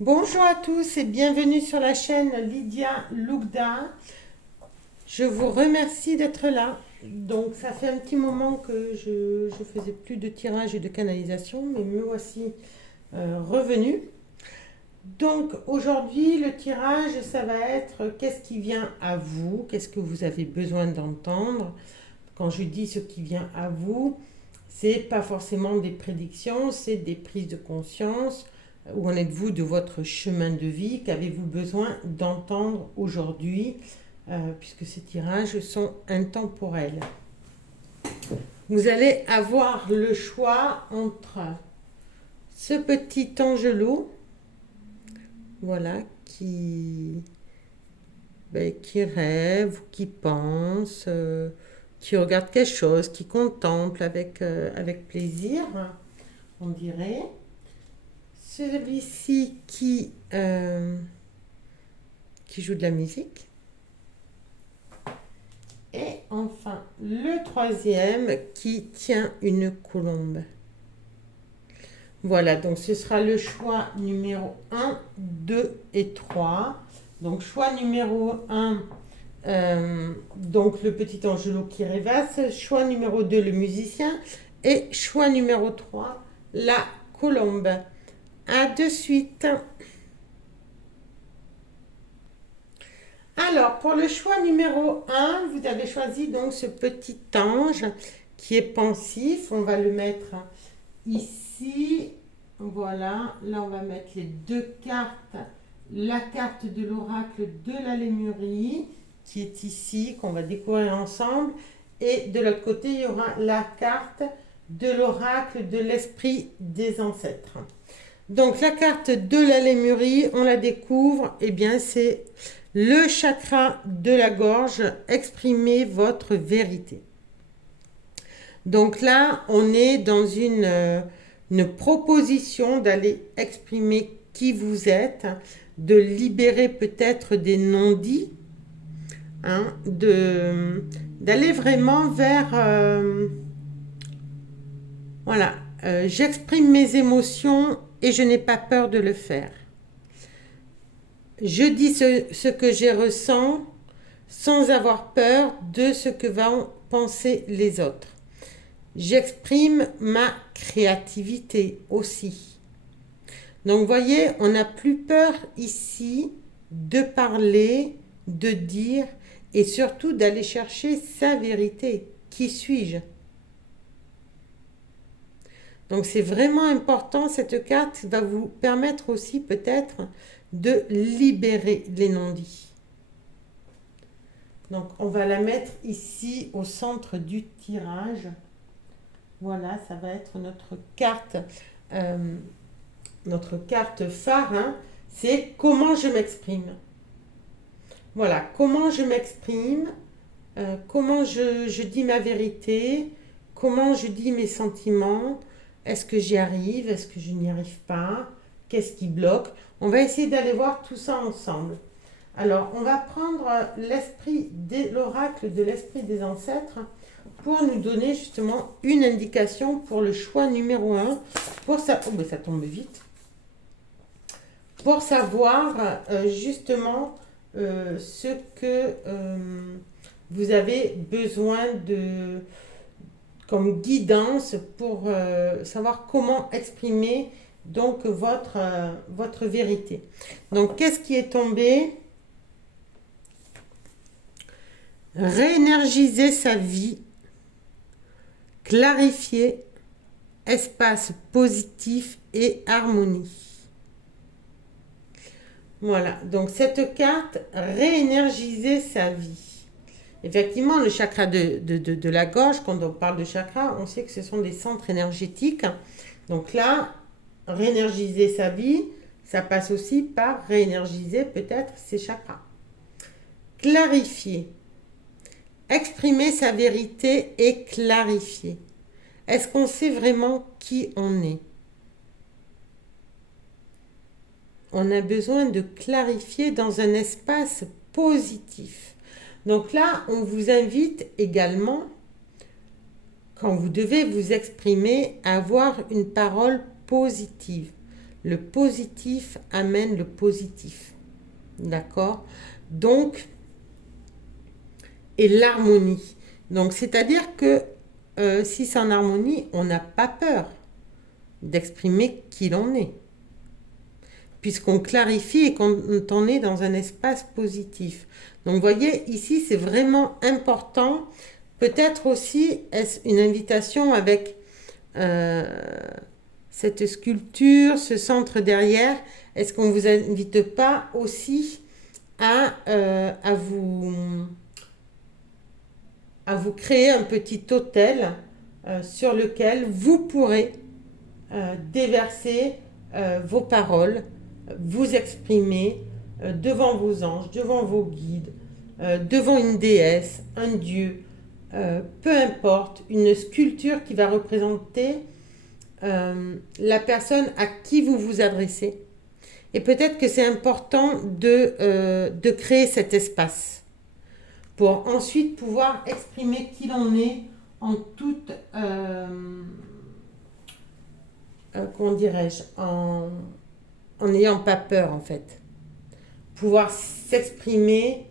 Bonjour à tous et bienvenue sur la chaîne Lydia Lugda. Je vous remercie d'être là. Donc ça fait un petit moment que je faisais plus de tirage et de canalisation, mais me voici revenu. Donc aujourd'hui le tirage, ça va être qu'est-ce qui vient à vous, qu'est-ce que vous avez besoin d'entendre. Quand je dis ce qui vient à vous, c'est pas forcément des prédictions, c'est des prises de conscience. Où en êtes-vous de votre chemin de vie? Qu'avez-vous besoin d'entendre aujourd'hui, puisque ces tirages sont intemporels? Vous allez avoir le choix entre ce petit angelot, voilà, qui rêve, qui pense, qui regarde quelque chose, qui contemple avec plaisir, on dirait. Celui-ci qui joue de la musique. Et enfin, le troisième qui tient une colombe. Voilà, donc ce sera le choix numéro 1, 2 et 3. Donc choix numéro 1, donc le petit angelot qui rêvasse. Choix numéro 2, le musicien. Et choix numéro 3, la colombe. À de suite. Alors, pour le choix numéro 1, vous avez choisi donc ce petit ange qui est pensif. On va le mettre ici. Voilà, là on va mettre les deux cartes. La carte de l'oracle de la Lémurie qui est ici, qu'on va découvrir ensemble. Et de l'autre côté, il y aura la carte de l'oracle de l'esprit des ancêtres. Donc la carte de la Lémurie, on la découvre, et bien c'est le chakra de la gorge, exprimez votre vérité. Donc là, on est dans une proposition d'aller exprimer qui vous êtes, de libérer peut-être des non-dits, hein, d'aller vraiment vers... voilà, j'exprime mes émotions et je n'ai pas peur de le faire. Je dis ce que je ressens sans avoir peur de ce que vont penser les autres. J'exprime ma créativité aussi. Donc vous voyez, on n'a plus peur ici de parler, de dire et surtout d'aller chercher sa vérité. Qui suis-je? Donc c'est vraiment important, cette carte va vous permettre aussi peut-être de libérer les non-dits. Donc on va la mettre ici au centre du tirage. Voilà, ça va être notre carte phare, hein. C'est comment je m'exprime. Voilà, comment je m'exprime, comment je dis ma vérité, comment je dis mes sentiments. Est-ce que j'y arrive? Est-ce que je n'y arrive pas? Qu'est-ce qui bloque? On va essayer d'aller voir tout ça ensemble. Alors, on va prendre l'oracle de l'esprit des ancêtres pour nous donner justement une indication pour le choix numéro 1. Oh, ça tombe vite. Pour savoir justement ce que vous avez besoin de comme guidance pour savoir comment exprimer donc votre vérité. Donc qu'est-ce qui est tombé? Réénergiser sa vie, clarifier, espace positif et harmonie. Voilà, donc cette carte, réénergiser sa vie. Effectivement, le chakra de la gorge, quand on parle de chakra, on sait que ce sont des centres énergétiques. Donc là, réénergiser sa vie, ça passe aussi par réénergiser peut-être ses chakras. Clarifier. Exprimer sa vérité et clarifier. Est-ce qu'on sait vraiment qui on est? On a besoin de clarifier dans un espace positif. Donc là, on vous invite également, quand vous devez vous exprimer, à avoir une parole positive. Le positif amène le positif. D'accord? Donc, et l'harmonie. Donc, c'est-à-dire que si c'est en harmonie, on n'a pas peur d'exprimer qui l'on est, puisqu'on clarifie et qu'on est dans un espace positif. Donc, vous voyez, ici, c'est vraiment important. Peut-être aussi, est-ce une invitation avec cette sculpture, ce centre derrière, est-ce qu'on ne vous invite pas aussi à vous créer un petit hôtel sur lequel vous pourrez déverser vos paroles, vous exprimer devant vos anges, devant vos guides, devant une déesse, un dieu, peu importe, une sculpture qui va représenter la personne à qui vous vous adressez. Et peut-être que c'est important de créer cet espace pour ensuite pouvoir exprimer qui l'on est en toute, comment dirais-je, en n'ayant pas peur en fait. Pouvoir s'exprimer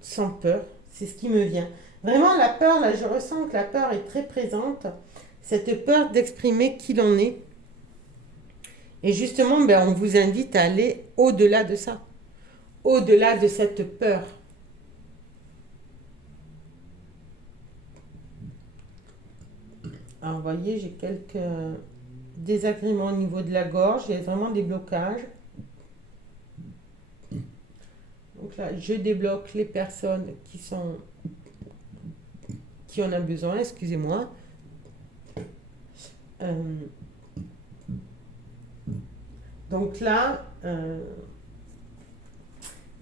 sans peur, c'est ce qui me vient. Vraiment la peur, là je ressens que la peur est très présente, cette peur d'exprimer qui l'on est. Et justement, on vous invite à aller au-delà de ça, au-delà de cette peur. Alors, vous voyez, j'ai quelques désagréments au niveau de la gorge, il y a vraiment des blocages. Donc là, je débloque les personnes qui en ont besoin, excusez-moi. Donc là,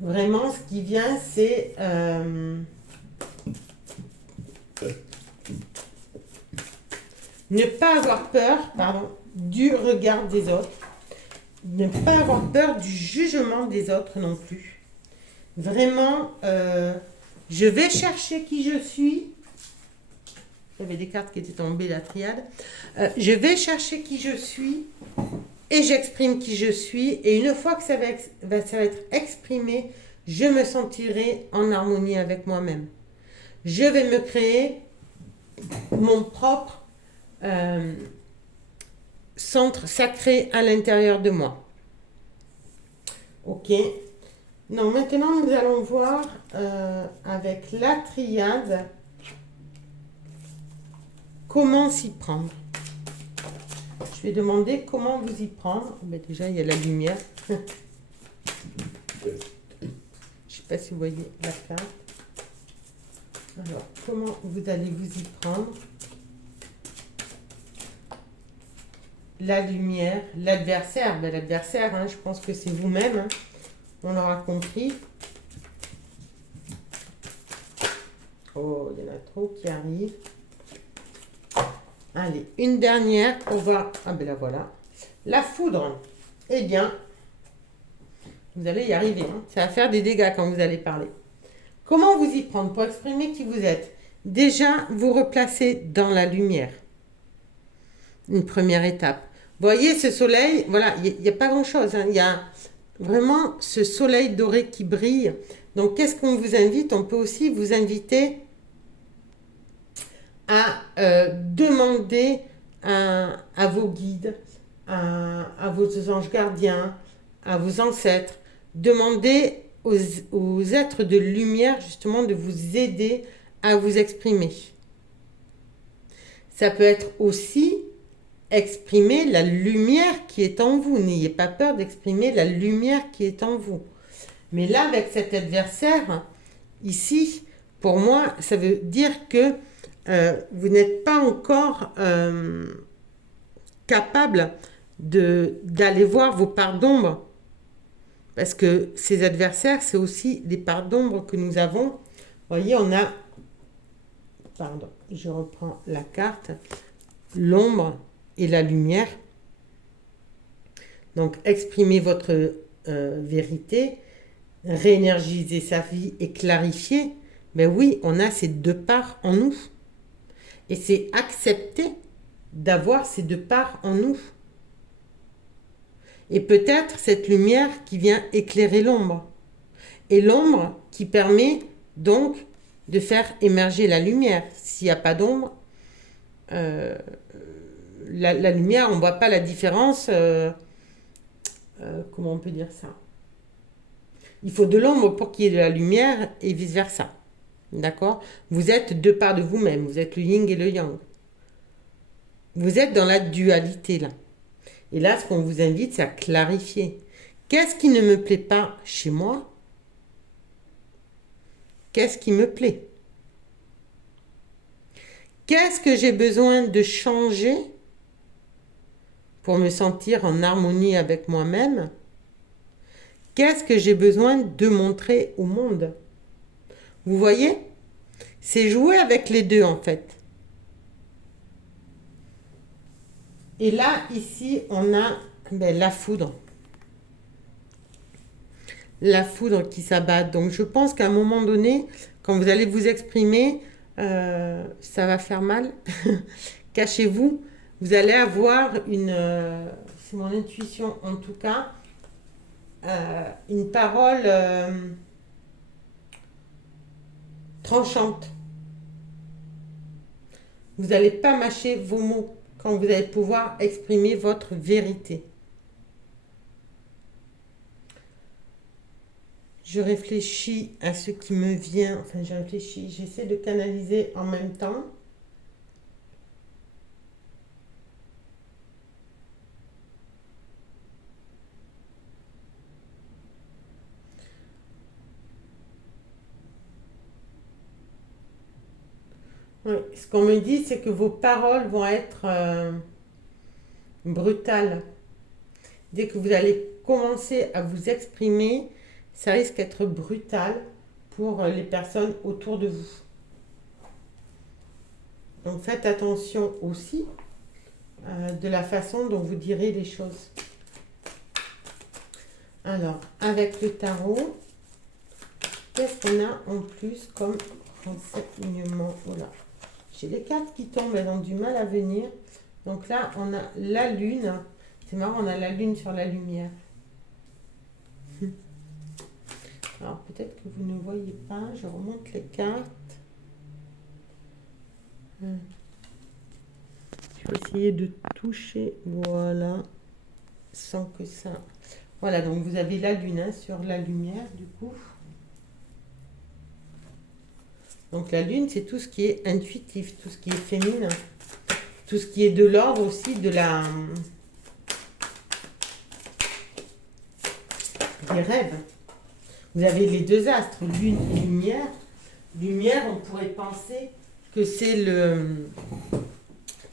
vraiment, ce qui vient, c'est ne pas avoir peur, du regard des autres, ne pas avoir peur du jugement des autres non plus. Vraiment, je vais chercher qui je suis. Il y avait des cartes qui étaient tombées, la triade. Je vais chercher qui je suis et j'exprime qui je suis. Et une fois que ça va être exprimé, je me sentirai en harmonie avec moi-même. Je vais me créer mon propre centre sacré à l'intérieur de moi. Ok. Non, maintenant nous allons voir avec la triade comment s'y prendre. Je vais demander comment vous y prendre. Déjà, il y a la lumière. Je ne sais pas si vous voyez la carte. Alors, comment vous allez vous y prendre? La lumière, l'adversaire. L'adversaire, je pense que c'est vous-même. On l'aura compris. Oh, il y en a trop qui arrivent. Allez, une dernière. On va... la voilà. La foudre. Eh bien, vous allez y arriver. Ça va faire des dégâts quand vous allez parler. Comment vous y prendre pour exprimer qui vous êtes? Déjà, vous replacez dans la lumière. Une première étape. Vous voyez ce soleil, voilà, il n'y a pas grand-chose. Il y a vraiment ce soleil doré qui brille. Donc, qu'est-ce qu'on vous invite? On peut aussi vous inviter à demander à vos guides, à vos anges gardiens, à vos ancêtres, demander aux êtres de lumière justement de vous aider à vous exprimer. Ça peut être aussi exprimer la lumière qui est en vous. N'ayez pas peur d'exprimer la lumière qui est en vous. Mais là, avec cet adversaire, ici, pour moi, ça veut dire que vous n'êtes pas encore capable d'aller voir vos parts d'ombre. Parce que ces adversaires, c'est aussi des parts d'ombre que nous avons. Vous voyez, on a... Pardon, je reprends la carte. L'ombre et la lumière. Donc, exprimez votre vérité, réénergiser sa vie et clarifier. Mais oui, on a ces deux parts en nous. Et c'est accepter d'avoir ces deux parts en nous. Et peut-être cette lumière qui vient éclairer l'ombre. Et l'ombre qui permet donc de faire émerger la lumière. S'il n'y a pas d'ombre, la lumière, on ne voit pas la différence. Comment on peut dire ça? Il faut de l'ombre pour qu'il y ait de la lumière et vice-versa. D'accord? Vous êtes deux parts de vous-même. Vous êtes le yin et le yang. Vous êtes dans la dualité là. Et là, ce qu'on vous invite, c'est à clarifier. Qu'est-ce qui ne me plaît pas chez moi? Qu'est-ce qui me plaît? Qu'est-ce que j'ai besoin de changer pour me sentir en harmonie avec moi-même? Qu'est-ce que j'ai besoin de montrer au monde? Vous voyez? C'est jouer avec les deux en fait. Et là, ici, on a la foudre. La foudre qui s'abat. Donc, je pense qu'à un moment donné, quand vous allez vous exprimer, ça va faire mal. Cachez-vous. Vous allez avoir une... c'est mon intuition en tout cas. Une parole tranchante. Vous n'allez pas mâcher vos mots quand vous allez pouvoir exprimer votre vérité. Je réfléchis à ce qui me vient, j'essaie de canaliser en même temps. Oui, ce qu'on me dit, c'est que vos paroles vont être brutales. Dès que vous allez commencer à vous exprimer, ça risque d'être brutal pour les personnes autour de vous. Donc faites attention aussi de la façon dont vous direz les choses. Alors, avec le tarot, qu'est-ce qu'on a en plus comme renseignement? Voilà. J'ai les cartes qui tombent, elles ont du mal à venir. Donc là, on a la lune. C'est marrant, on a la lune sur la lumière. Alors peut-être que vous ne voyez pas. Je remonte les cartes. Je vais essayer de toucher. Voilà. Sans que ça... Voilà, donc vous avez la lune sur la lumière, du coup. Donc la lune, c'est tout ce qui est intuitif, tout ce qui est féminin, tout ce qui est de l'ordre aussi de la... des rêves. Vous avez les deux astres, lune et lumière. Lumière, on pourrait penser que c'est le...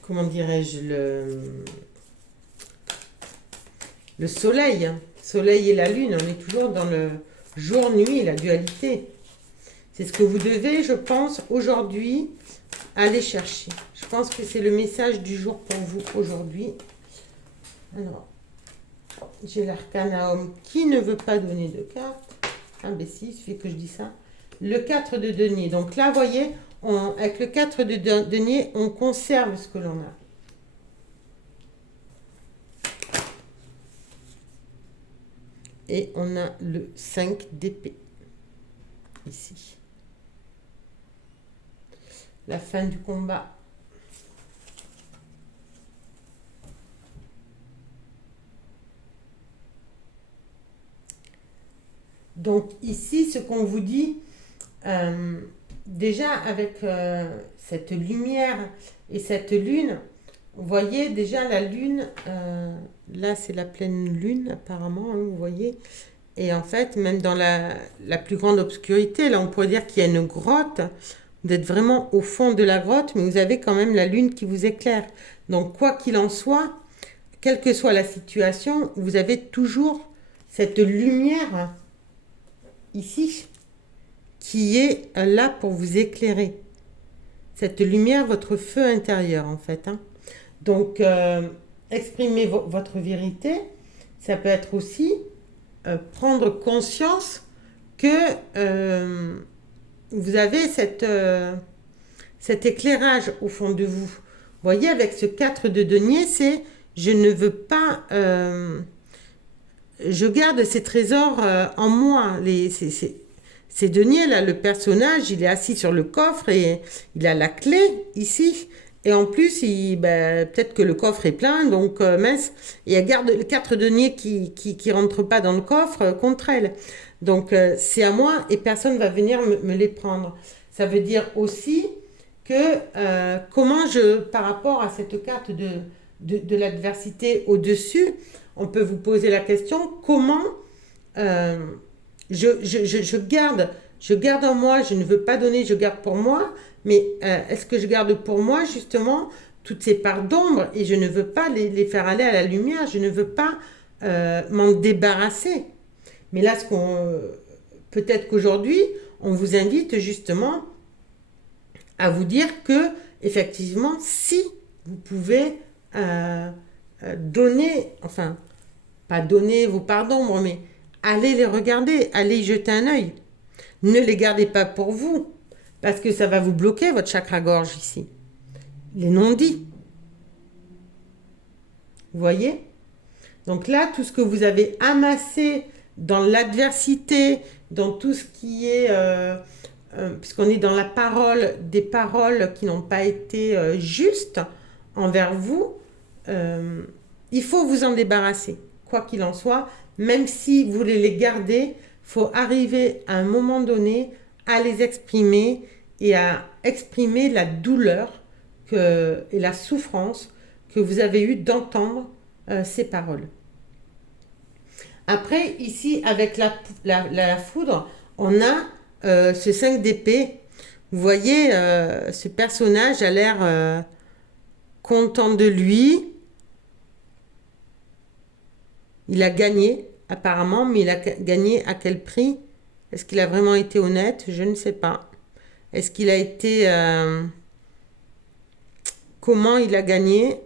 Comment dirais-je? Le soleil. Soleil et la lune, on est toujours dans le jour-nuit, la dualité. C'est ce que vous devez, je pense, aujourd'hui, aller chercher. Je pense que c'est le message du jour pour vous aujourd'hui. Alors, j'ai l'arcanaum qui ne veut pas donner de carte. Ah ben si, il suffit que je dise ça. Le 4 de denier. Donc là, vous voyez, avec le 4 de denier, on conserve ce que l'on a. Et on a le 5 d'épée. Ici. La fin du combat. Donc ici, ce qu'on vous dit, déjà avec cette lumière et cette lune, vous voyez déjà la lune, là c'est la pleine lune apparemment, hein, vous voyez. Et en fait, même dans la plus grande obscurité, là on pourrait dire qu'il y a une grotte. Vous êtes vraiment au fond de la grotte, mais vous avez quand même la lune qui vous éclaire. Donc, quoi qu'il en soit, quelle que soit la situation, vous avez toujours cette lumière ici qui est là pour vous éclairer. Cette lumière, votre feu intérieur, en fait. Hein. Donc, exprimer votre vérité, ça peut être aussi prendre conscience que... vous avez cet éclairage au fond de vous. voyez, avec ce 4 de denier, c'est je ne veux pas... je garde ces trésors en moi. Ces deniers, là, le personnage, il est assis sur le coffre et il a la clé ici. Et en plus, peut-être que le coffre est plein, donc mince, et elle garde les 4 deniers qui rentrent pas dans le coffre contre elle. Donc c'est à moi et personne va venir me les prendre. Ça veut dire aussi que comment par rapport à cette carte de l'adversité au-dessus, on peut vous poser la question, comment je garde en moi, je ne veux pas donner, je garde pour moi, mais est-ce que je garde pour moi justement toutes ces parts d'ombre et je ne veux pas les faire aller à la lumière, je ne veux pas m'en débarrasser. Mais là, peut-être qu'aujourd'hui, on vous invite justement à vous dire que, effectivement, si vous pouvez donner, enfin, pas donner vos parts d'ombre, mais allez les regarder, allez y jeter un œil. Ne les gardez pas pour vous, parce que ça va vous bloquer votre chakra-gorge ici. Les non-dits. Vous voyez? Donc là, tout ce que vous avez amassé dans l'adversité, dans tout ce qui est... puisqu'on est dans la parole, des paroles qui n'ont pas été justes envers vous, il faut vous en débarrasser, quoi qu'il en soit. Même si vous voulez les garder, il faut arriver à un moment donné à les exprimer et à exprimer la douleur et la souffrance que vous avez eue d'entendre ces paroles. Après, ici, avec la foudre, on a ce 5 d'épée. Vous voyez, ce personnage a l'air content de lui. Il a gagné, apparemment, mais il a gagné à quel prix? Est-ce qu'il a vraiment été honnête? Je ne sais pas. Est-ce qu'il a été... comment il a gagné?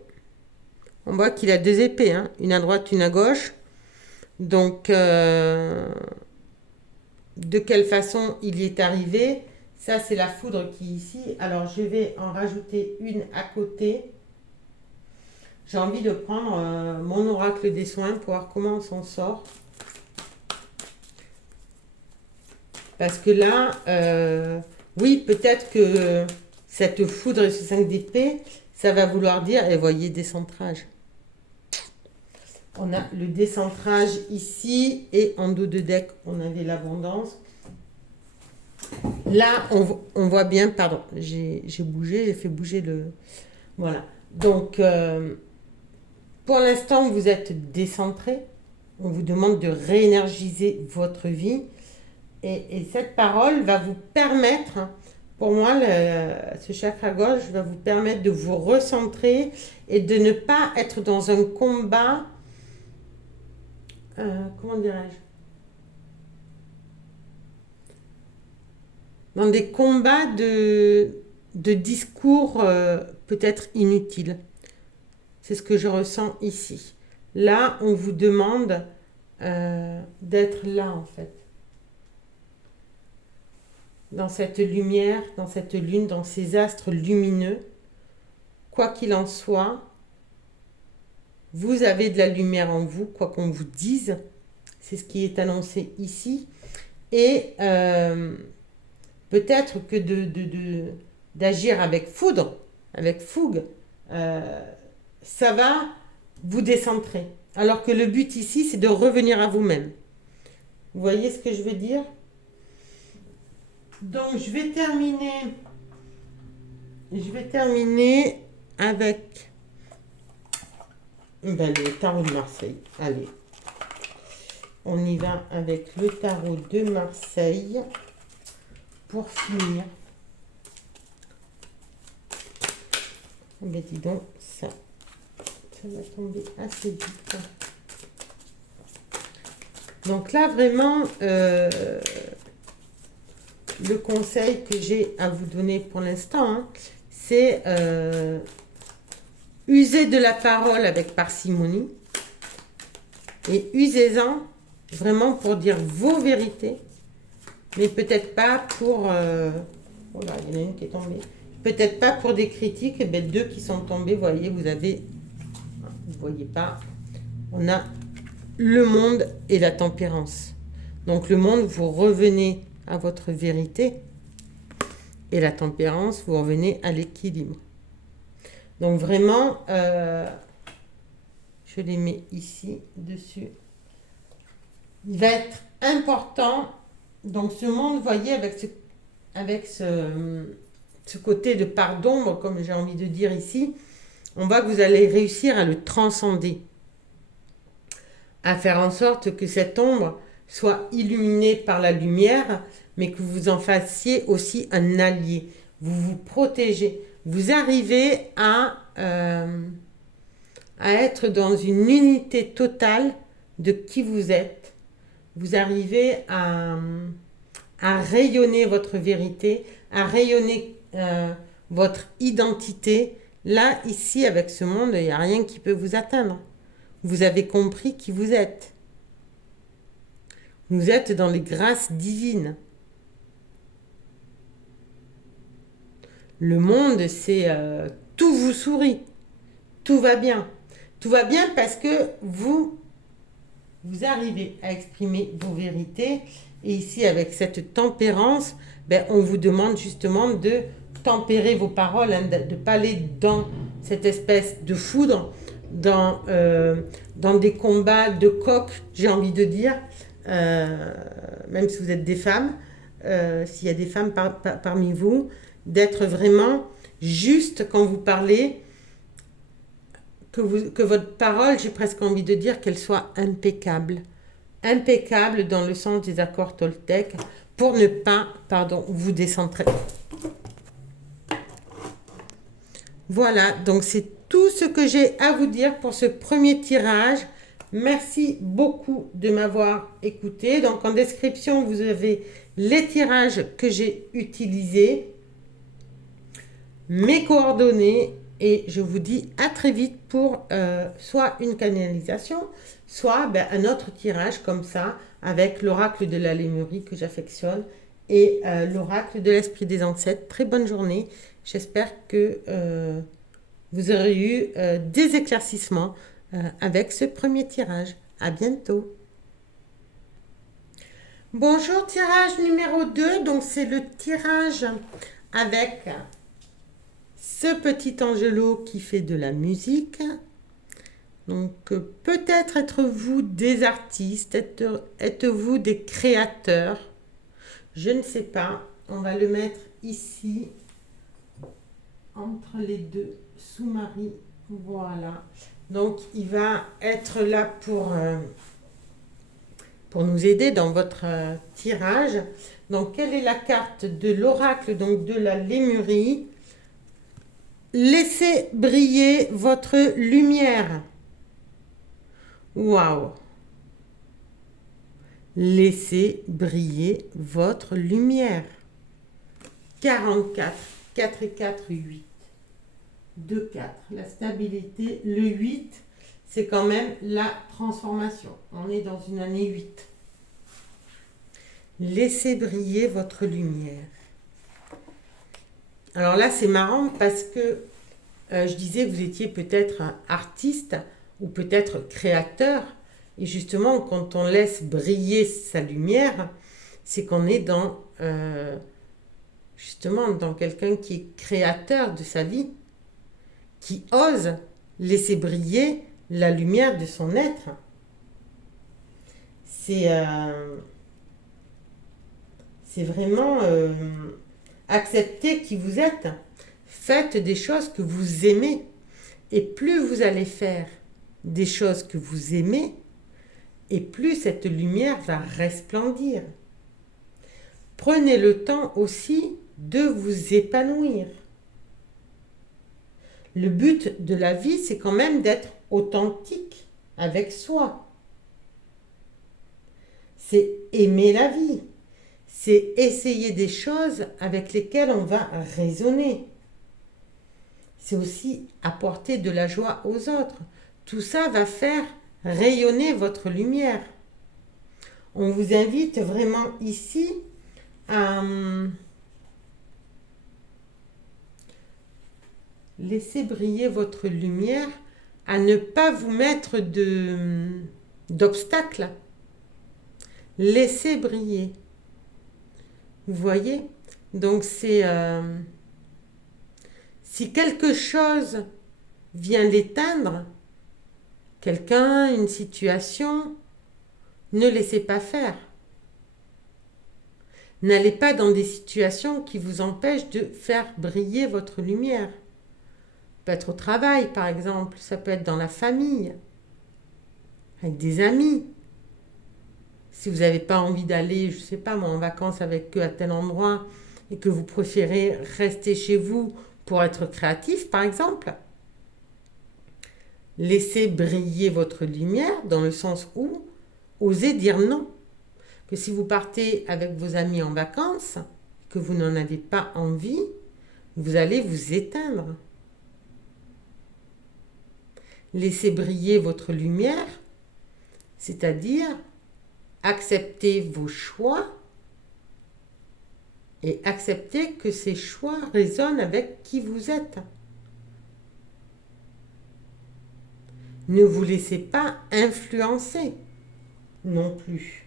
On voit qu'il a 2 épées, hein, une à droite, une à gauche. Donc, de quelle façon il y est arrivé? Ça, c'est la foudre qui est ici. Alors, je vais en rajouter une à côté. J'ai envie de prendre mon oracle des soins pour voir comment on s'en sort. Parce que là, oui, peut-être que cette foudre et ce 5 d'épée, ça va vouloir dire, et voyez, décentrage. On a le décentrage ici et en dos de deck, on avait l'abondance. Là, on voit bien, pardon, j'ai bougé, j'ai fait bouger le... Voilà. Donc, pour l'instant, vous êtes décentré. On vous demande de réénergiser votre vie. Et cette parole va vous permettre, pour moi, ce chakra gauche va vous permettre de vous recentrer et de ne pas être dans un combat, comment dirais-je, dans des combats de discours peut-être inutiles. C'est ce que je ressens ici. Là, on vous demande d'être là, en fait. Dans cette lumière, dans cette lune, dans ces astres lumineux. Quoi qu'il en soit, vous avez de la lumière en vous, quoi qu'on vous dise. C'est ce qui est annoncé ici. Et peut-être que d'agir avec foudre, avec fougue, ça va vous décentrer. Alors que le but ici, c'est de revenir à vous-même. Vous voyez ce que je veux dire? Donc, je vais terminer avec le tarot de Marseille. Allez, on y va avec le tarot de Marseille pour finir. Ben dis donc, ça va tomber assez vite. Donc là, vraiment, le conseil que j'ai à vous donner pour l'instant, hein, c'est user de la parole avec parcimonie et usez-en vraiment pour dire vos vérités, mais peut-être pas pour... oh là, il y en a une qui est tombée. peut-être pas pour des critiques, et bien 2 qui sont tombés, vous voyez, vous avez, vous voyez pas, on a le monde et la tempérance. Donc le monde, vous revenez à votre vérité, et la tempérance, vous revenez à l'équilibre. Donc vraiment, je les mets ici, dessus. Il va être important, donc ce monde, vous voyez, avec ce côté de part d'ombre, comme j'ai envie de dire ici, on voit que vous allez réussir à le transcender, à faire en sorte que cette ombre soit illuminée par la lumière, mais que vous en fassiez aussi un allié. Vous vous protégez. Vous arrivez à être dans une unité totale de qui vous êtes. Vous arrivez à rayonner votre vérité, à rayonner votre identité. Là, ici, avec ce monde, il n'y a rien qui peut vous atteindre. Vous avez compris qui vous êtes. Vous êtes dans les grâces divines. Le monde, c'est tout vous sourit. Tout va bien. Tout va bien parce que vous arrivez à exprimer vos vérités. Et ici, avec cette tempérance, ben, on vous demande justement de tempérer vos paroles, hein, de ne pas aller dans cette espèce de foudre, dans des combats de coq, j'ai envie de dire, même si vous êtes des femmes, s'il y a des femmes parmi vous, d'être vraiment juste quand vous parlez, que votre parole, j'ai presque envie de dire qu'elle soit impeccable. Impeccable dans le sens des accords Toltec, pour ne pas, vous décentrer. Voilà, donc c'est tout ce que j'ai à vous dire pour ce premier tirage. Merci beaucoup de m'avoir écouté. Donc en description, vous avez les tirages que j'ai utilisés, mes coordonnées, et je vous dis à très vite pour soit une canalisation, soit un autre tirage comme ça, avec l'oracle de la Lémurie que j'affectionne et l'oracle de l'Esprit des Ancêtres. Très bonne journée. J'espère que vous aurez eu des éclaircissements avec ce premier tirage. À bientôt. Bonjour, tirage numéro 2. Donc c'est le tirage avec ce petit angelo qui fait de la musique. Donc peut-être êtes-vous des artistes, êtes-vous des créateurs, je ne sais pas. On va le mettre ici entre les deux sous-maris. Voilà. Donc il va être là pour nous aider dans votre tirage. Donc quelle est la carte de l'oracle, donc de la Lémurie? Laissez briller votre lumière. Waouh! Laissez briller votre lumière. 44, 4 et 4, 8. 2, 4. La stabilité, le 8, c'est quand même la transformation. On est dans une année 8. Laissez briller votre lumière. Alors là, c'est marrant parce que je disais que vous étiez peut-être un artiste ou peut-être créateur. Et justement, quand on laisse briller sa lumière, c'est qu'on est dans, justement, dans quelqu'un qui est créateur de sa vie, qui ose laisser briller la lumière de son être. C'est vraiment accepter qui vous êtes. Faites des choses que vous aimez. Et plus vous allez faire des choses que vous aimez, et plus cette lumière va resplendir. Prenez le temps aussi de vous épanouir. Le but de la vie, c'est quand même d'être authentique avec soi. C'est aimer la vie. C'est essayer des choses avec lesquelles on va raisonner. C'est aussi apporter de la joie aux autres. Tout ça va faire rayonner votre lumière. On vous invite vraiment ici à Laissez briller votre lumière à ne pas vous mettre d'obstacles. Laissez briller. Vous voyez? Donc c'est... si quelque chose vient l'éteindre, quelqu'un, une situation, ne laissez pas faire. N'allez pas dans des situations qui vous empêchent de faire briller votre lumière. Ça peut être au travail, par exemple. Ça peut être dans la famille, avec des amis. Si vous n'avez pas envie d'aller, je ne sais pas moi, en vacances avec eux à tel endroit et que vous préférez rester chez vous pour être créatif, par exemple, laissez briller votre lumière dans le sens où osez dire non. Que si vous partez avec vos amis en vacances, que vous n'en avez pas envie, vous allez vous éteindre. Laissez briller votre lumière, c'est-à-dire accepter vos choix et accepter que ces choix résonnent avec qui vous êtes. Ne vous laissez pas influencer non plus.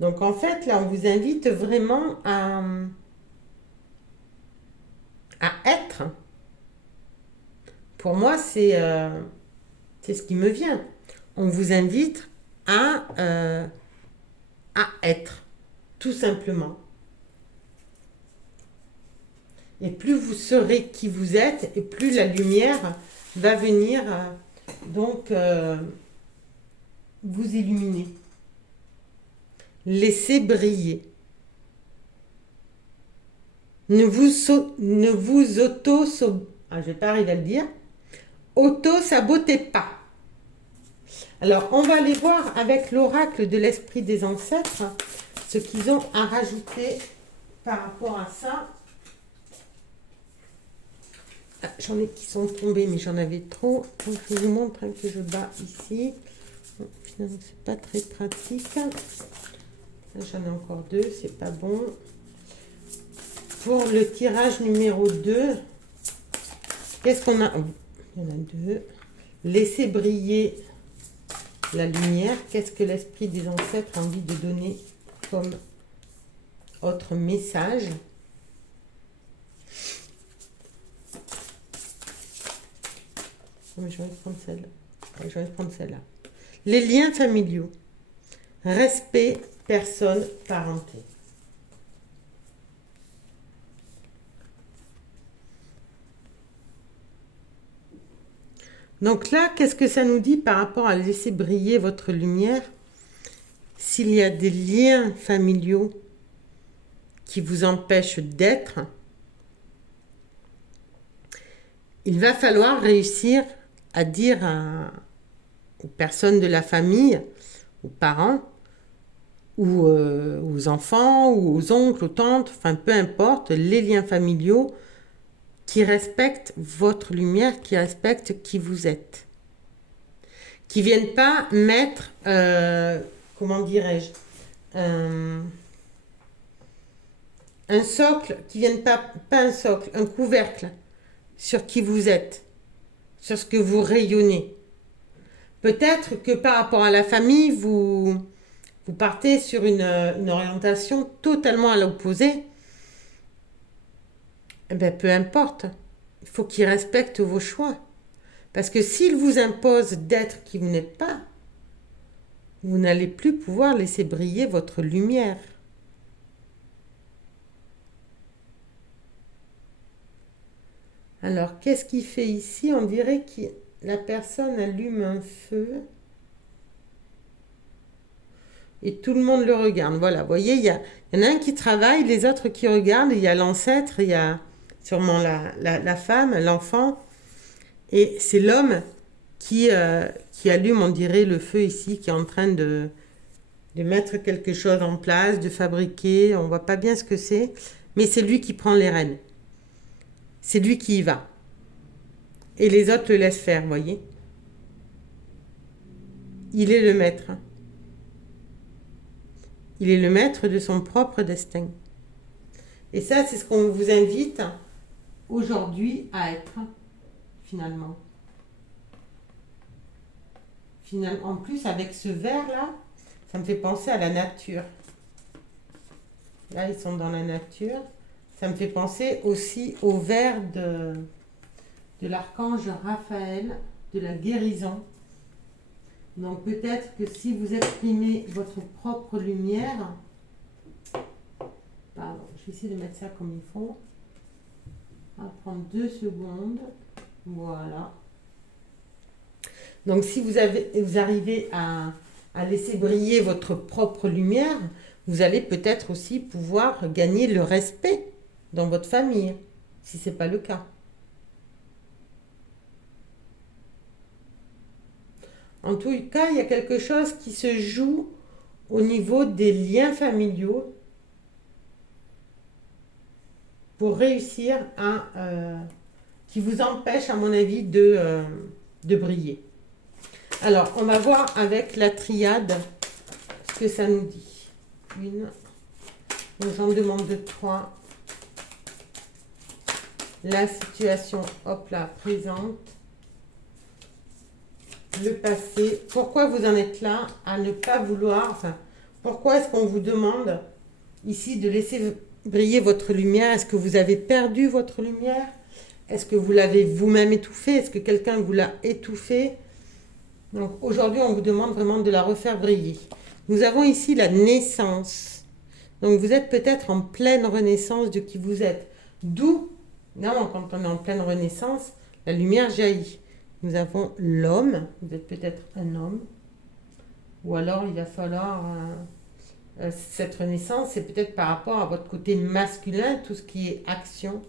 Donc en fait, là, on vous invite vraiment à être. Pour moi, c'est ce qui me vient. On vous invite à être, tout simplement. Et plus vous serez qui vous êtes, et plus la lumière va venir vous illuminer. Laissez briller. Ne vous je vais pas arriver à le dire. Auto-sabotez pas. Alors, on va aller voir avec l'oracle de l'esprit des ancêtres ce qu'ils ont à rajouter par rapport à ça. Ah, j'en ai qui sont tombés, mais j'en avais trop. Donc, je vous montre que je bats ici. Bon, finalement, c'est pas très pratique. Là, j'en ai encore deux, c'est pas bon. Pour le tirage numéro 2, qu'est-ce qu'on a? Il y en a deux. Laissez briller la lumière. Qu'est-ce que l'esprit des ancêtres a envie de donner comme autre message? Je vais prendre celle-là. Je vais prendre celle-là. Les liens familiaux. Respect, personne, parenté. Donc là, qu'est-ce que ça nous dit par rapport à laisser briller votre lumière? S'il y a des liens familiaux qui vous empêchent d'être, il va falloir réussir à dire aux personnes de la famille, aux parents, ou aux enfants, ou aux oncles, aux tantes, enfin peu importe, les liens familiaux qui respectent votre lumière, qui respectent qui vous êtes. Qui ne viennent pas mettre, comment dirais-je, un socle, qui ne viennent pas un socle, un couvercle sur qui vous êtes, sur ce que vous rayonnez. Peut-être que par rapport à la famille, vous partez sur une orientation totalement à l'opposé. Eh bien, peu importe. Il faut qu'ils respectent vos choix. Parce que s'ils vous imposent d'être qui vous n'êtes pas, vous n'allez plus pouvoir laisser briller votre lumière. Alors, qu'est-ce qu'il fait ici? On dirait que la personne allume un feu. Et tout le monde le regarde. Voilà, vous voyez, il y en a un qui travaille, les autres qui regardent. Il y a l'ancêtre, il y a sûrement la femme, l'enfant. Et c'est l'homme qui allume, on dirait, le feu ici, qui est en train de mettre quelque chose en place, de fabriquer. On ne voit pas bien ce que c'est, mais c'est lui qui prend les rênes. C'est lui qui y va. Et les autres le laissent faire, vous voyez. Il est le maître. Il est le maître de son propre destin. Et ça, c'est ce qu'on vous invite aujourd'hui à être, finalement. En plus, avec ce vert-là, ça me fait penser à la nature. Là, ils sont dans la nature. Ça me fait penser aussi au vert de l'archange Raphaël, de la guérison. Donc peut-être que si vous exprimez votre propre lumière, pardon, je vais essayer de mettre ça comme il faut. On va prendre 2 secondes. Voilà. Donc si vous arrivez à laisser briller votre propre lumière, vous allez peut-être aussi pouvoir gagner le respect dans votre famille, si ce n'est pas le cas. En tout cas, il y a quelque chose qui se joue au niveau des liens familiaux pour réussir qui vous empêche, à mon avis, de briller. Alors, on va voir avec la triade ce que ça nous dit. Donc j'en demande 3. La situation, hop là, présente. Le passé. Pourquoi vous en êtes là à ne pas vouloir, pourquoi est-ce qu'on vous demande ici de laisser briller votre lumière? Est-ce que vous avez perdu votre lumière? Est-ce que vous l'avez vous-même étouffée? Est-ce que quelqu'un vous l'a étouffée? Donc aujourd'hui, on vous demande vraiment de la refaire briller. Nous avons ici la naissance. Donc vous êtes peut-être en pleine renaissance de qui vous êtes. D'où, non, quand on est en pleine renaissance, la lumière jaillit. Nous avons l'homme, vous êtes peut-être un homme, ou alors il va falloir, cette renaissance, c'est peut-être par rapport à votre côté masculin, tout ce qui est action.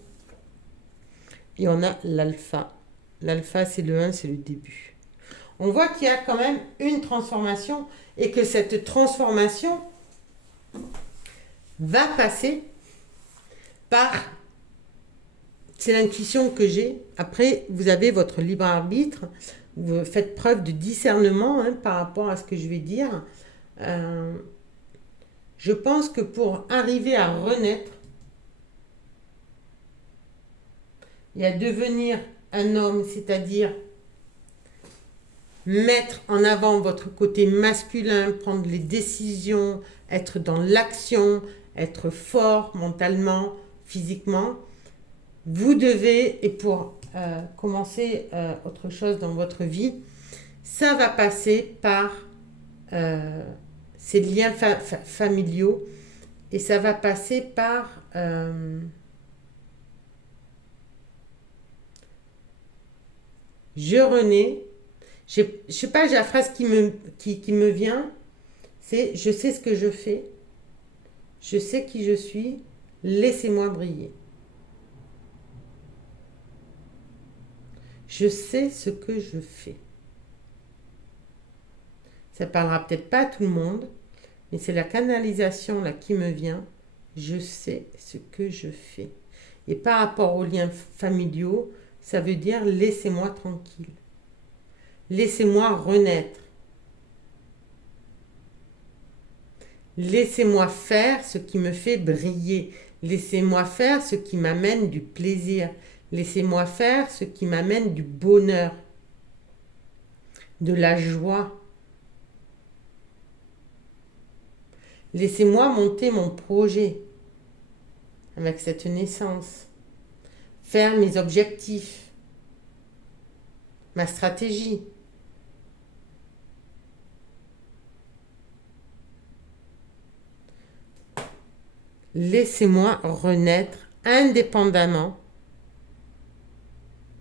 Et on a l'alpha. L'alpha, c'est le 1, c'est le début. On voit qu'il y a quand même une transformation et que cette transformation va passer par... C'est l'intuition que j'ai. Après, vous avez votre libre arbitre. Vous faites preuve de discernement par rapport à ce que je vais dire. Je pense que pour arriver à renaître et à devenir un homme, c'est-à-dire mettre en avant votre côté masculin, prendre les décisions, être dans l'action, être fort mentalement, physiquement, vous devez, et pour commencer autre chose dans votre vie, ça va passer par ces liens familiaux et ça va passer par je renais. Je sais pas, j'ai la phrase qui me vient, c'est je sais ce que je fais, je sais qui je suis, laissez-moi briller. Je sais ce que je fais. Ça ne parlera peut-être pas à tout le monde, mais c'est la canalisation là qui me vient. Je sais ce que je fais. Et par rapport aux liens familiaux, ça veut dire laissez-moi tranquille. Laissez-moi renaître. Laissez-moi faire ce qui me fait briller. Laissez-moi faire ce qui m'amène du plaisir. Laissez-moi faire ce qui m'amène du bonheur, de la joie. Laissez-moi monter mon projet avec cette naissance, faire mes objectifs, ma stratégie. Laissez-moi renaître indépendamment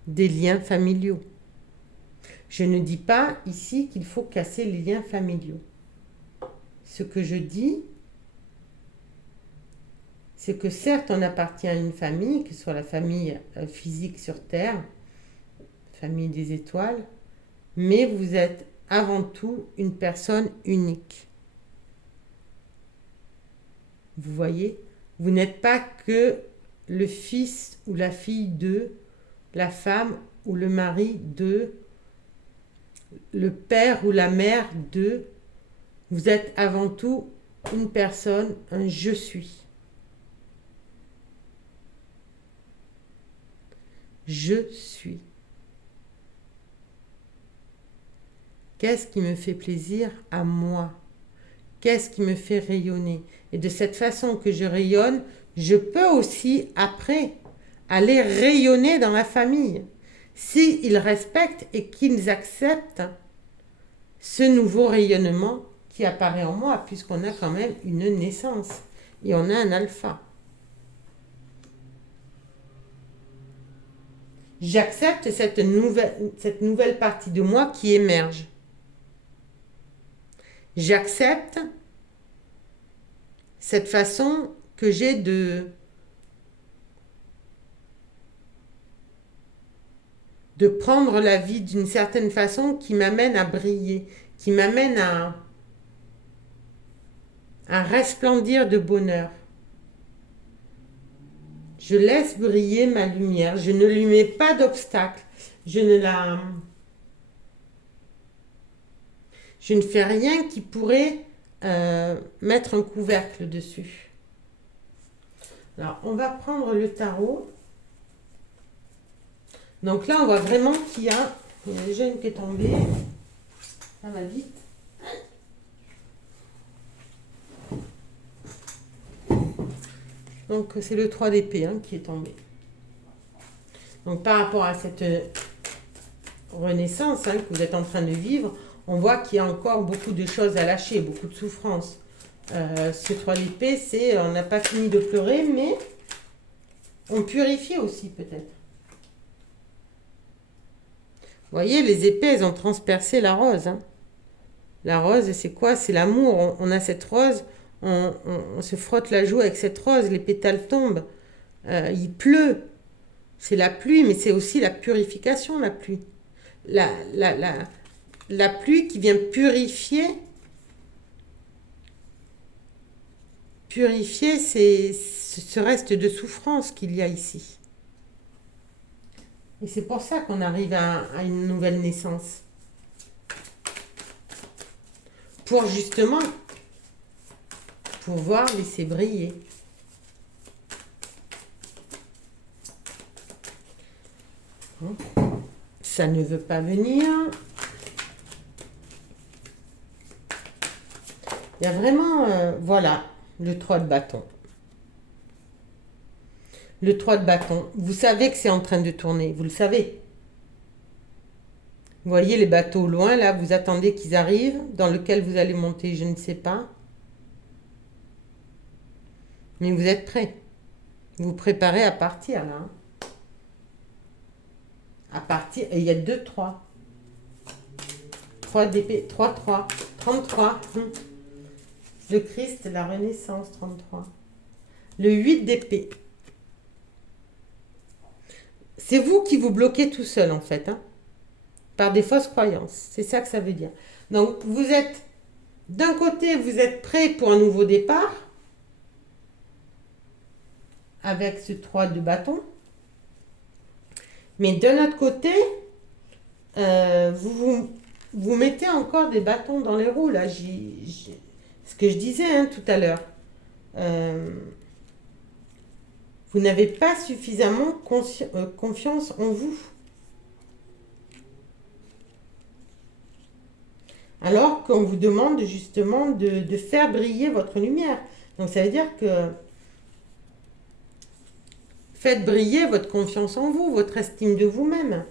des liens familiaux. Je ne dis pas ici qu'il faut casser les liens familiaux. Ce que je dis, c'est que certes, on appartient à une famille, que ce soit la famille physique sur Terre, famille des étoiles, mais vous êtes avant tout une personne unique. Vous voyez, vous n'êtes pas que le fils ou la fille de, la femme ou le mari de, le père ou la mère de. Vous êtes avant tout une personne, un je suis. Je suis. Qu'est-ce qui me fait plaisir à moi? Qu'est-ce qui me fait rayonner? Et de cette façon que je rayonne, je peux aussi, après, aller rayonner dans la famille. S'ils respectent et qu'ils acceptent ce nouveau rayonnement qui apparaît en moi, puisqu'on a quand même une naissance et on a un alpha. J'accepte cette nouvelle partie de moi qui émerge. J'accepte cette façon que j'ai de prendre la vie d'une certaine façon qui m'amène à briller, qui m'amène à resplendir de bonheur. Je laisse briller ma lumière, je ne lui mets pas d'obstacle, je ne fais rien qui pourrait mettre un couvercle dessus. Alors, on va prendre le tarot. Donc là, on voit vraiment qu'il y a déjà une qui est tombée. Ça va vite. Donc, c'est le 3 d'épée qui est tombé. Donc, par rapport à cette renaissance que vous êtes en train de vivre, on voit qu'il y a encore beaucoup de choses à lâcher, beaucoup de souffrance. Ce 3 d'épée, c'est on n'a pas fini de pleurer, mais on purifie aussi peut-être. Vous voyez, les épées, elles ont transpercé la rose. La rose, c'est quoi? C'est l'amour. On a cette rose, on se frotte la joue avec cette rose, les pétales tombent. Il pleut. C'est la pluie, mais c'est aussi la purification, la pluie. La pluie qui vient purifier ce reste de souffrance qu'il y a ici. Et c'est pour ça qu'on arrive à une nouvelle naissance. Pour justement pouvoir laisser briller. Ça ne veut pas venir. Il y a vraiment, voilà, le 3 de bâton. Le 3 de bâton. Vous savez que c'est en train de tourner, vous le savez. Vous voyez les bateaux au loin, là, vous attendez qu'ils arrivent, dans lequel vous allez monter, je ne sais pas. Mais vous êtes prêts. Vous vous préparez à partir, là. À partir, et il y a 2 3. 3 d'épée, 3, 3, 33. Le Christ, la Renaissance, 33. Le 8 d'épée. C'est vous qui vous bloquez tout seul, en fait, par des fausses croyances. C'est ça que ça veut dire. Donc, vous êtes, d'un côté, vous êtes prêt pour un nouveau départ, avec ce 3 de bâton. Mais d'un autre côté, vous mettez encore des bâtons dans les roues, là. Ce que je disais tout à l'heure. Vous n'avez pas suffisamment confiance en vous. Alors qu'on vous demande justement de faire briller votre lumière. Donc ça veut dire que faites briller votre confiance en vous, votre estime de vous-même.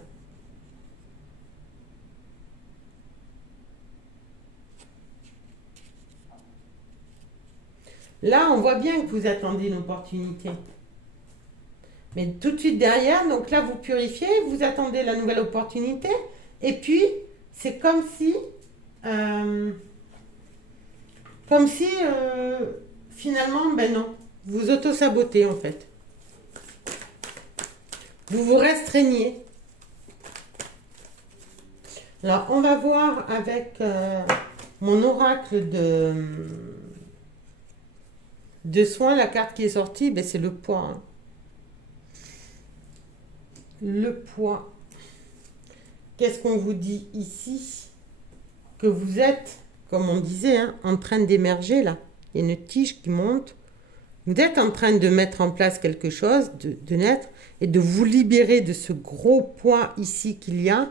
Là, on voit bien que vous attendez une opportunité. Mais tout de suite derrière, donc là, vous purifiez, vous attendez la nouvelle opportunité. Et puis, c'est comme si finalement, ben non, vous auto-sabotez en fait. Vous vous restreignez. Alors, on va voir avec mon oracle de soins, la carte qui est sortie, ben c'est le poids. Le poids. Qu'est-ce qu'on vous dit ici? Que vous êtes, comme on disait, en train d'émerger là. Il y a une tige qui monte. Vous êtes en train de mettre en place quelque chose, de naître, et de vous libérer de ce gros poids ici qu'il y a.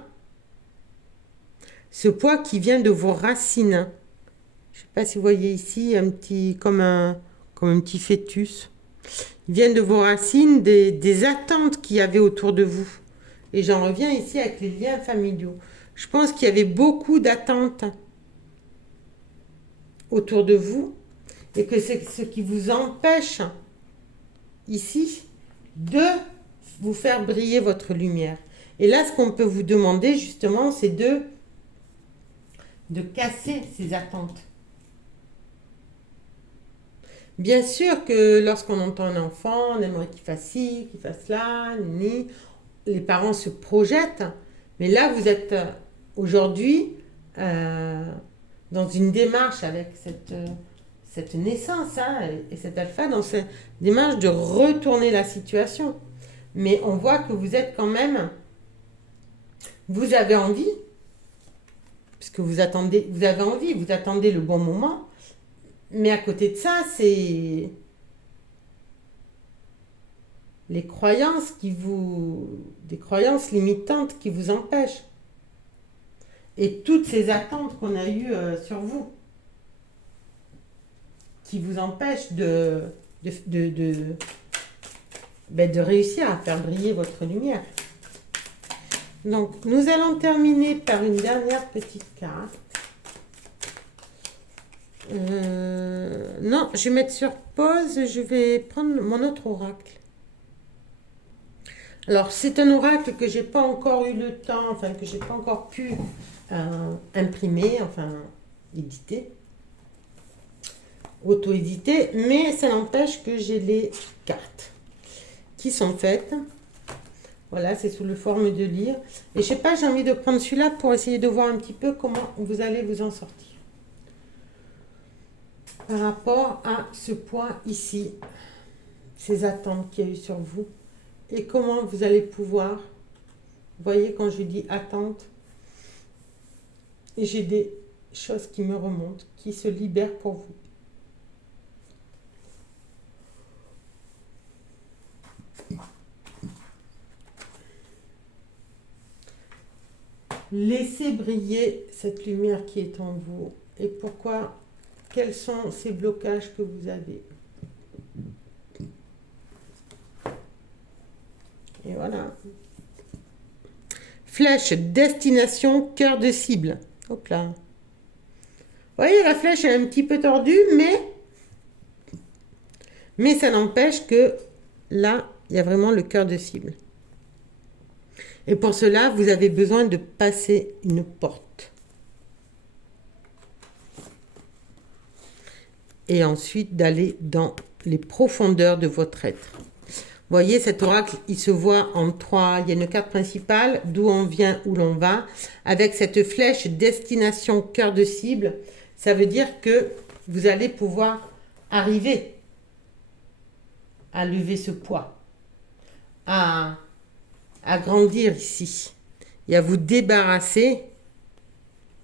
Ce poids qui vient de vos racines. Je ne sais pas si vous voyez ici un petit, comme un petit fœtus. Il vient de vos racines, des attentes qu'il y avait autour de vous. Et j'en reviens ici avec les liens familiaux. Je pense qu'il y avait beaucoup d'attentes autour de vous et que c'est ce qui vous empêche ici de vous faire briller votre lumière. Et là, ce qu'on peut vous demander justement, c'est de casser ces attentes. Bien sûr que lorsqu'on entend un enfant, on aimerait qu'il fasse ci, qu'il fasse là, ni. Les parents se projettent, mais là, vous êtes aujourd'hui dans une démarche avec cette naissance et cet alpha, dans cette démarche de retourner la situation. Mais on voit que vous êtes quand même, vous avez envie, puisque vous avez envie, vous attendez le bon moment, mais à côté de ça, c'est les croyances des croyances limitantes qui vous empêchent. Et toutes ces attentes qu'on a eues sur vous, qui vous empêchent de réussir à faire briller votre lumière. Donc, nous allons terminer par une dernière petite carte. Non, je vais mettre sur pause, je vais prendre mon autre oracle. Alors, c'est un oracle que j'ai pas encore eu le temps, enfin, que j'ai pas encore pu imprimer, enfin, éditer, auto-éditer, mais ça n'empêche que j'ai les cartes qui sont faites. Voilà, c'est sous le forme de lire. Et je sais pas, j'ai envie de prendre celui-là pour essayer de voir un petit peu comment vous allez vous en sortir. Par rapport à ce point ici, ces attentes qu'il y a eu sur vous. Et comment vous allez pouvoir, vous voyez quand je dis attente, et j'ai des choses qui me remontent, qui se libèrent pour vous. Laissez briller cette lumière qui est en vous. Et pourquoi, quels sont ces blocages que vous avez? Et voilà. Flèche, destination, cœur de cible. Hop là. Vous voyez, la flèche est un petit peu tordue, mais ça n'empêche que là, il y a vraiment le cœur de cible. Et pour cela, vous avez besoin de passer une porte. Et ensuite d'aller dans les profondeurs de votre être. Vous voyez, cet oracle, il se voit en trois. Il y a une carte principale, d'où on vient, où l'on va. Avec cette flèche destination cœur de cible, ça veut dire que vous allez pouvoir arriver à lever ce poids, à grandir ici et à vous débarrasser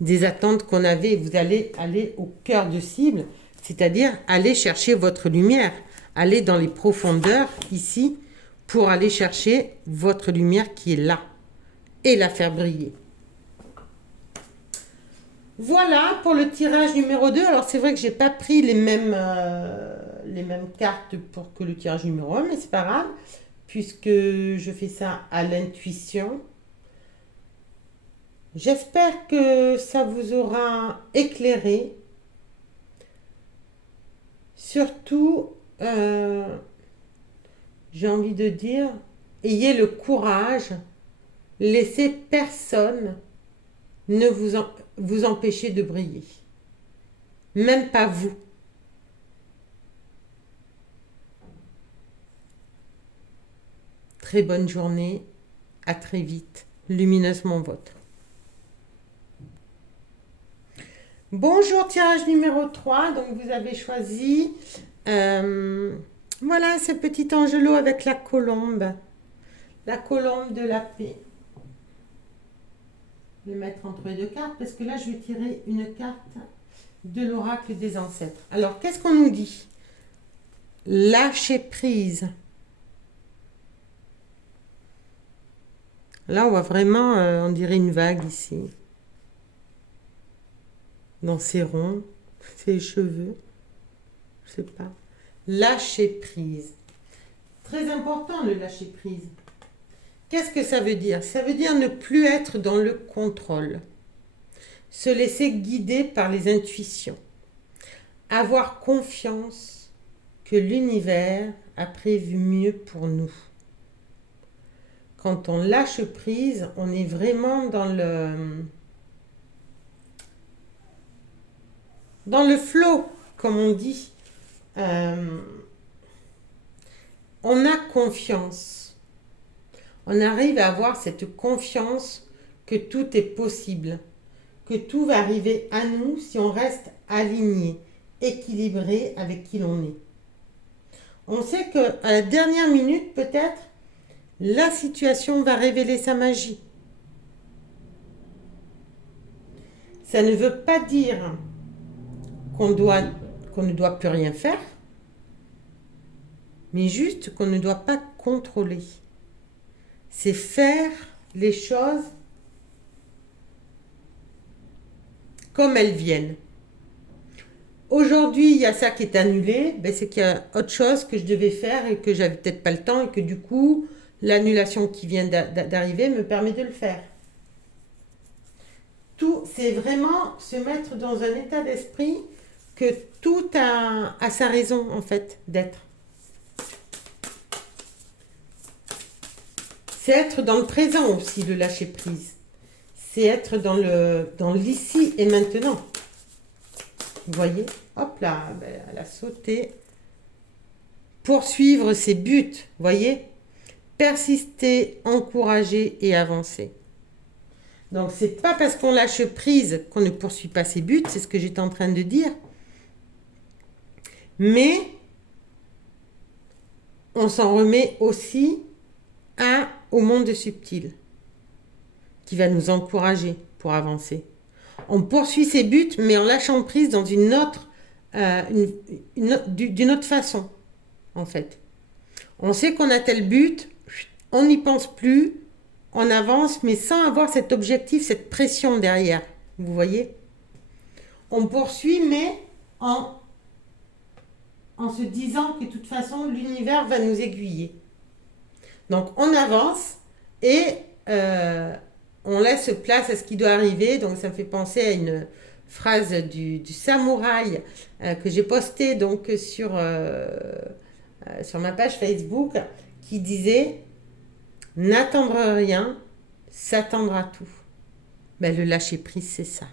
des attentes qu'on avait. Vous allez aller au cœur de cible, c'est-à-dire aller chercher votre lumière, aller dans les profondeurs ici pour aller chercher votre lumière qui est là et la faire briller. Voilà pour le tirage numéro 2. Alors c'est vrai que j'ai pas pris les mêmes cartes pour que le tirage numéro 1, mais c'est pas grave, puisque je fais ça à l'intuition. J'espère que ça vous aura éclairé. Surtout, j'ai envie de dire, ayez le courage, laissez personne ne vous empêcher de briller. Même pas vous. Très bonne journée, à très vite, lumineusement vôtre. Bonjour, tirage numéro 3, donc vous avez choisi, voilà ce petit angelot avec la colombe de la paix. Je vais mettre entre les deux cartes parce que là je vais tirer une carte de l'oracle des ancêtres. Alors, qu'est-ce qu'on nous dit? Lâcher prise. Là, on voit vraiment, on dirait une vague ici. Dans ses ronds, ses cheveux. Je sais pas. Lâcher prise. Très important, le lâcher prise. Qu'est-ce que ça veut dire? Ça veut dire ne plus être dans le contrôle. Se laisser guider par les intuitions. Avoir confiance que l'univers a prévu mieux pour nous. Quand on lâche prise, on est vraiment dans le flow, comme on dit. On a confiance. On arrive à avoir cette confiance que tout est possible, que tout va arriver à nous si on reste aligné, équilibré avec qui l'on est. On sait qu'à la dernière minute, peut-être, la situation va révéler sa magie. Ça ne veut pas dire qu'on ne doit plus rien faire, mais juste qu'on ne doit pas contrôler. C'est faire les choses comme elles viennent. Aujourd'hui, il y a ça qui est annulé, c'est qu'il y a autre chose que je devais faire et que j'avais peut-être pas le temps et que du coup, l'annulation qui vient d'arriver me permet de le faire. Tout, c'est vraiment se mettre dans un état d'esprit que tout a sa raison en fait d'être. C'est être dans le présent aussi, le lâcher prise. C'est être dans l'ici et maintenant. Vous voyez? Hop là, elle a sauté. Poursuivre ses buts, vous voyez? Persister, encourager et avancer. Donc, c'est pas parce qu'on lâche prise qu'on ne poursuit pas ses buts, c'est ce que j'étais en train de dire. Mais on s'en remet aussi au monde subtil qui va nous encourager pour avancer. On poursuit ses buts, mais en lâchant prise dans d'une autre façon, en fait. On sait qu'on a tel but, on n'y pense plus, on avance, mais sans avoir cet objectif, cette pression derrière. Vous voyez? On poursuit, mais en se disant que de toute façon, l'univers va nous aiguiller. Donc, on avance et on laisse place à ce qui doit arriver. Donc, ça me fait penser à une phrase du samouraï que j'ai postée donc, sur ma page Facebook qui disait « N'attendre rien, s'attendre à tout ». Le lâcher prise, c'est ça.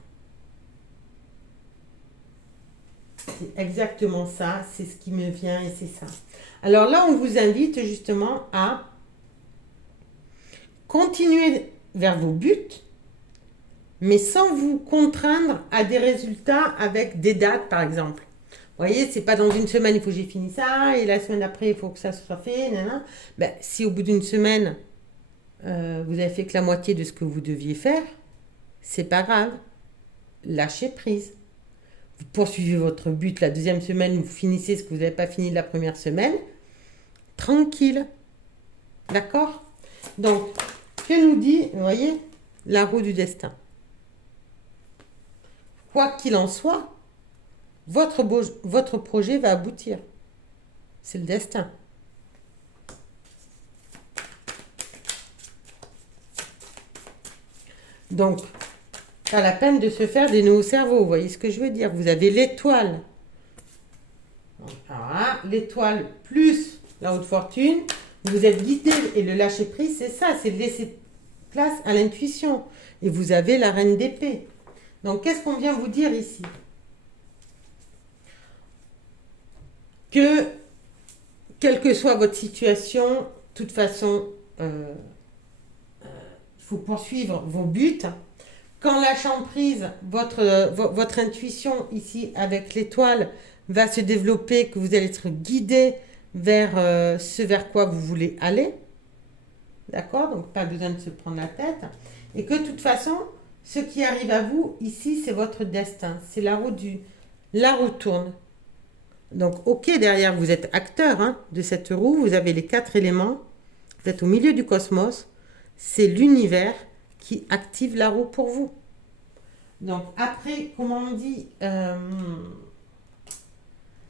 C'est exactement ça, c'est ce qui me vient et c'est ça. Alors là, on vous invite justement à continuer vers vos buts, mais sans vous contraindre à des résultats avec des dates, par exemple. Vous voyez, c'est pas dans une semaine, il faut que j'ai fini ça, et la semaine d'après, il faut que ça soit fait. Si au bout d'une semaine, vous avez fait que la moitié de ce que vous deviez faire, c'est pas grave. Lâchez prise. Vous poursuivez votre but la deuxième semaine, vous finissez ce que vous n'avez pas fini la première semaine. Tranquille. D'accord? Donc, que nous dit, vous voyez, la roue du destin? Quoi qu'il en soit, votre projet va aboutir. C'est le destin. Donc, pas la peine de se faire des nœuds au cerveau, vous voyez ce que je veux dire? Vous avez l'étoile. Alors, l'étoile plus la haute fortune, vous êtes guidé et le lâcher prise, c'est ça, c'est de laisser place à l'intuition. Et vous avez la reine d'épée. Donc, qu'est-ce qu'on vient vous dire ici? Que, quelle que soit votre situation, de toute façon, il faut poursuivre vos buts. Quand lâchant prise, votre intuition ici avec l'étoile va se développer, que vous allez être guidé vers ce vers quoi vous voulez aller. D'accord? Donc, pas besoin de se prendre la tête. Et que de toute façon, ce qui arrive à vous, ici, c'est votre destin. C'est la roue La roue tourne. Donc, ok, derrière, vous êtes acteur hein, de cette roue. Vous avez les 4 éléments. Vous êtes au milieu du cosmos. C'est l'univers qui active la roue pour vous. Donc, après, comment on dit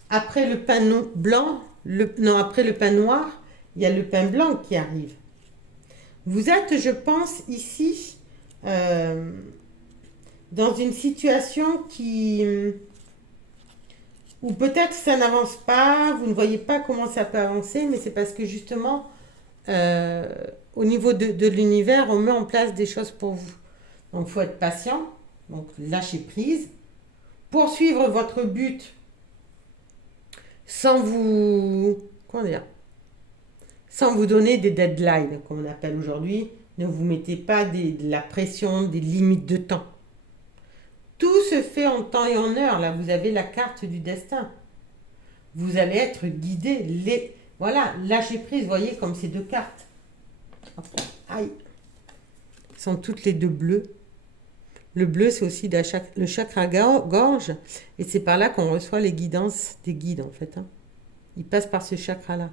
après le pain blanc, non, après le pain noir, il y a le pain blanc qui arrive. Vous êtes, je pense, ici, dans une situation où peut-être ça n'avance pas, vous ne voyez pas comment ça peut avancer, mais c'est parce que justement, au niveau de l'univers, on met en place des choses pour vous. Donc, il faut être patient, donc lâcher prise, poursuivre votre but sans vous, comment dire, sans vous donner des deadlines, comme on appelle aujourd'hui. Ne vous mettez pas de la pression, des limites de temps. Tout se fait en temps et en heure. Là, vous avez la carte du destin. Vous allez être guidé. Voilà, lâchez prise, voyez, comme ces 2 cartes. Aïe. Elles sont toutes les 2 bleues. Le bleu, c'est aussi le chakra gorge. Et c'est par là qu'on reçoit les guidances des guides, en fait. Hein. Ils passent par ce chakra-là.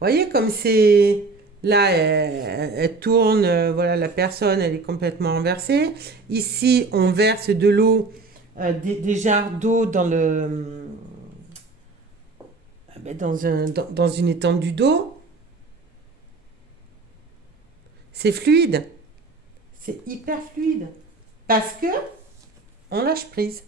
Voyez comme c'est... Là, elle tourne, voilà, la personne, elle est complètement renversée. Ici, on verse de l'eau, des jarres d'eau dans dans une étendue d'eau. C'est fluide. C'est hyper fluide. Parce que on lâche prise.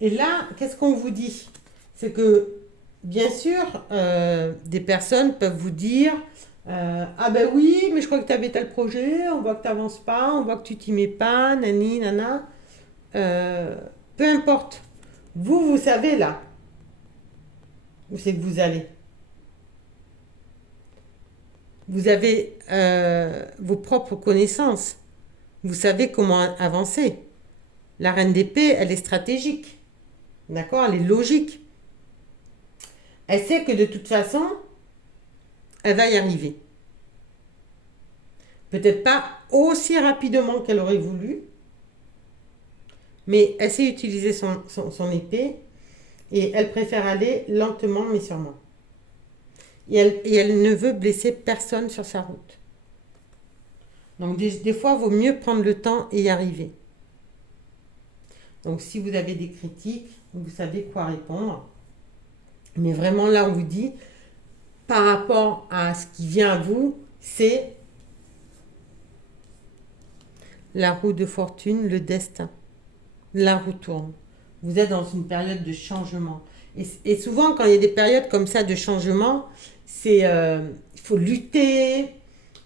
Et là, qu'est-ce qu'on vous dit? C'est que, bien sûr, des personnes peuvent vous dire ah ben oui, mais je crois que tu avais tel projet, on voit que tu n'avances pas, on voit que tu t'y mets pas, nani, nana. Peu importe. Vous savez là où c'est que vous allez. Vous avez vos propres connaissances. Vous savez comment avancer. La reine d'épée, elle est stratégique. D'accord? Elle est logique. Elle sait que de toute façon, elle va y arriver. Peut-être pas aussi rapidement qu'elle aurait voulu, mais elle sait utiliser son épée et elle préfère aller lentement mais sûrement. Et elle ne veut blesser personne sur sa route. Donc des fois, il vaut mieux prendre le temps et y arriver. Donc si vous avez des critiques, vous savez quoi répondre. Mais vraiment là, on vous dit, par rapport à ce qui vient à vous, c'est la roue de fortune, le destin. La roue tourne. Vous êtes dans une période de changement. Et souvent, quand il y a des périodes comme ça de changement, c'est il faut lutter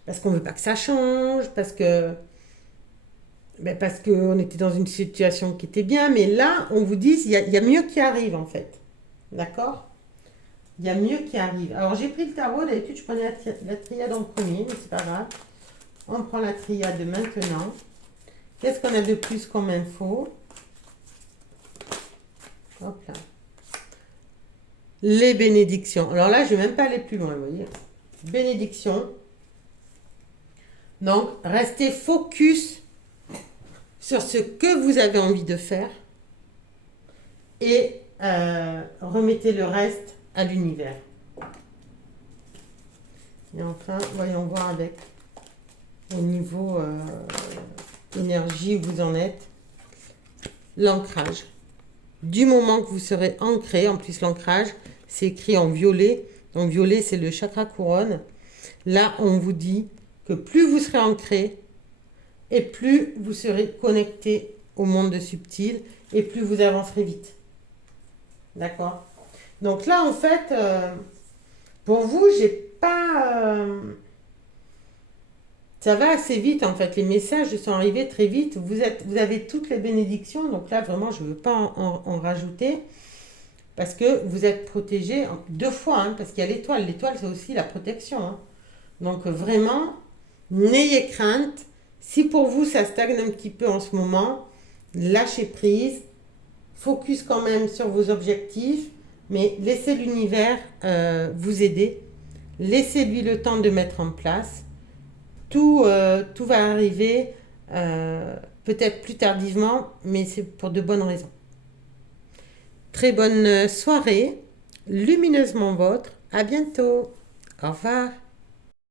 parce qu'on ne veut pas que ça change, parce qu'on était dans une situation qui était bien. Mais là, on vous dit, il y a mieux qui arrive en fait. D'accord? Il y a mieux qui arrive. Alors, j'ai pris le tarot. D'habitude, je prenais la triade en premier, mais c'est pas grave. On prend la triade maintenant. Qu'est-ce qu'on a de plus comme info? Hop là. Les bénédictions. Alors là, je ne vais même pas aller plus loin, vous voyez. Bénédictions. Donc, restez focus sur ce que vous avez envie de faire et remettez le reste à l'univers. Et enfin, voyons voir avec au niveau énergie où vous en êtes. L'ancrage. Du moment que vous serez ancré, en plus l'ancrage, c'est écrit en violet. Donc violet, c'est le chakra couronne. Là, on vous dit que plus vous serez ancré et plus vous serez connecté au monde de subtil et plus vous avancerez vite. D'accord? Donc là, en fait, pour vous, j'ai pas... ça va assez vite, en fait. Les messages sont arrivés très vite. Vous avez toutes les bénédictions. Donc là, vraiment, je ne veux pas en rajouter. Parce que vous êtes protégé 2 fois. Hein, parce qu'il y a l'étoile. L'étoile, c'est aussi la protection. Hein. Donc vraiment, n'ayez crainte. Si pour vous, ça stagne un petit peu en ce moment, lâchez prise. Focus quand même sur vos objectifs. Mais laissez l'univers vous aider. Laissez-lui le temps de mettre en place. Tout va arriver, peut-être plus tardivement, mais c'est pour de bonnes raisons. Très bonne soirée, lumineusement vôtre. À bientôt. Au revoir.